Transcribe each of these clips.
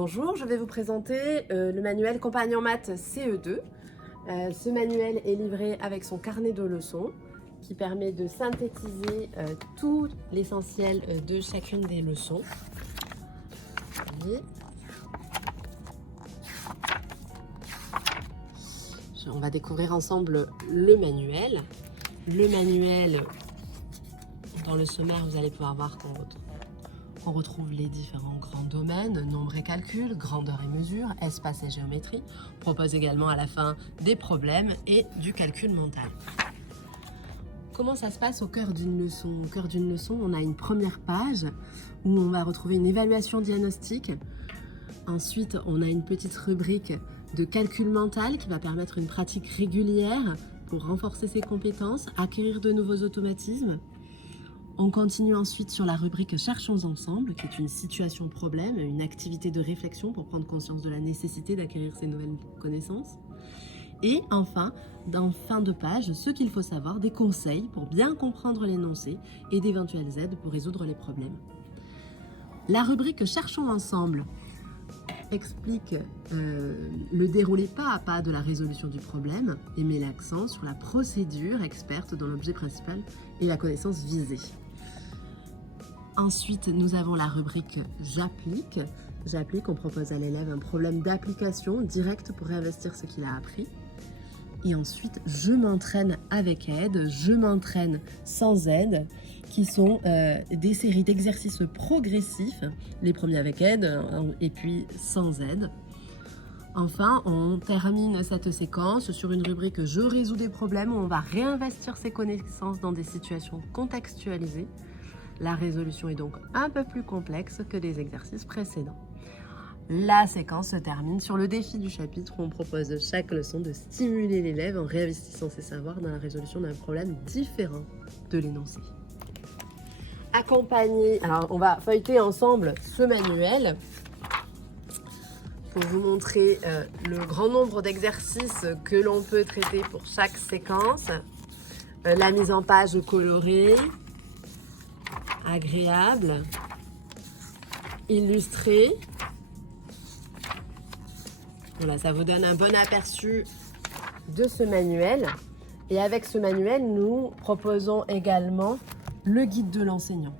Bonjour, je vais vous présenter le manuel Compagnon Maths CE2. Ce manuel est livré avec son carnet de leçons qui permet de synthétiser tout l'essentiel de chacune des leçons. On va découvrir ensemble le manuel. Le manuel, dans le sommaire, vous allez pouvoir voir qu'on retrouve les différents grands domaines, nombre et calcul, grandeur et mesure, espace et géométrie. On propose également à la fin des problèmes et du calcul mental. Comment ça se passe au cœur d'une leçon? Au cœur d'une leçon, on a une première page où on va retrouver une évaluation diagnostique. Ensuite, on a une petite rubrique de calcul mental qui va permettre une pratique régulière pour renforcer ses compétences, acquérir de nouveaux automatismes. On continue ensuite sur la rubrique Cherchons ensemble, qui est une situation problème, une activité de réflexion pour prendre conscience de la nécessité d'acquérir ces nouvelles connaissances. Et enfin, en fin de page, ce qu'il faut savoir, des conseils pour bien comprendre l'énoncé et d'éventuelles aides pour résoudre les problèmes. La rubrique Cherchons ensemble explique le déroulé pas à pas de la résolution du problème et met l'accent sur la procédure experte dont l'objet principal est la connaissance visée. Ensuite, nous avons la rubrique J'applique. J'applique, on propose à l'élève un problème d'application directe pour réinvestir ce qu'il a appris. Et ensuite, Je m'entraîne avec aide, Je m'entraîne sans aide, qui sont des séries d'exercices progressifs, les premiers avec aide et puis sans aide. Enfin, on termine cette séquence sur une rubrique Je résous des problèmes où on va réinvestir ses connaissances dans des situations contextualisées. La résolution est donc un peu plus complexe que les exercices précédents. La séquence se termine sur le défi du chapitre où on propose chaque leçon de stimuler l'élève en réinvestissant ses savoirs dans la résolution d'un problème différent de l'énoncé. Accompagné, alors on va feuilleter ensemble ce manuel pour vous montrer le grand nombre d'exercices que l'on peut traiter pour chaque séquence. La mise en page colorée, agréable, illustrée. Voilà, ça vous donne un bon aperçu de ce manuel. Et avec ce manuel, nous proposons également le guide de l'enseignant.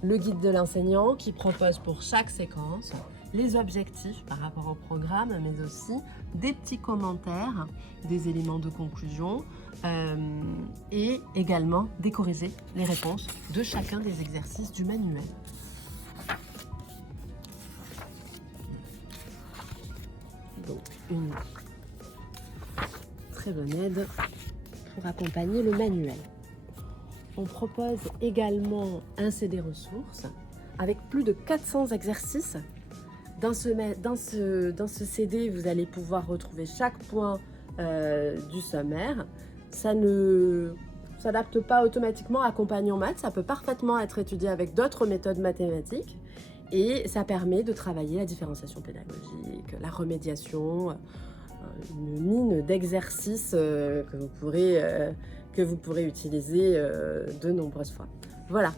Le guide de l'enseignant qui propose pour chaque séquence les objectifs par rapport au programme, mais aussi des petits commentaires, des éléments de conclusion et également décorriger les réponses de chacun des exercices du manuel. Donc, une très bonne aide pour accompagner le manuel. On propose également un CD ressources avec plus de 400 exercices. Dans ce CD, vous allez pouvoir retrouver chaque point du sommaire. Ça ne s'adapte pas automatiquement à Compagnon Maths, ça peut parfaitement être étudié avec d'autres méthodes mathématiques et ça permet de travailler la différenciation pédagogique, la remédiation, une mine d'exercices que vous pourrez utiliser de nombreuses fois. Voilà.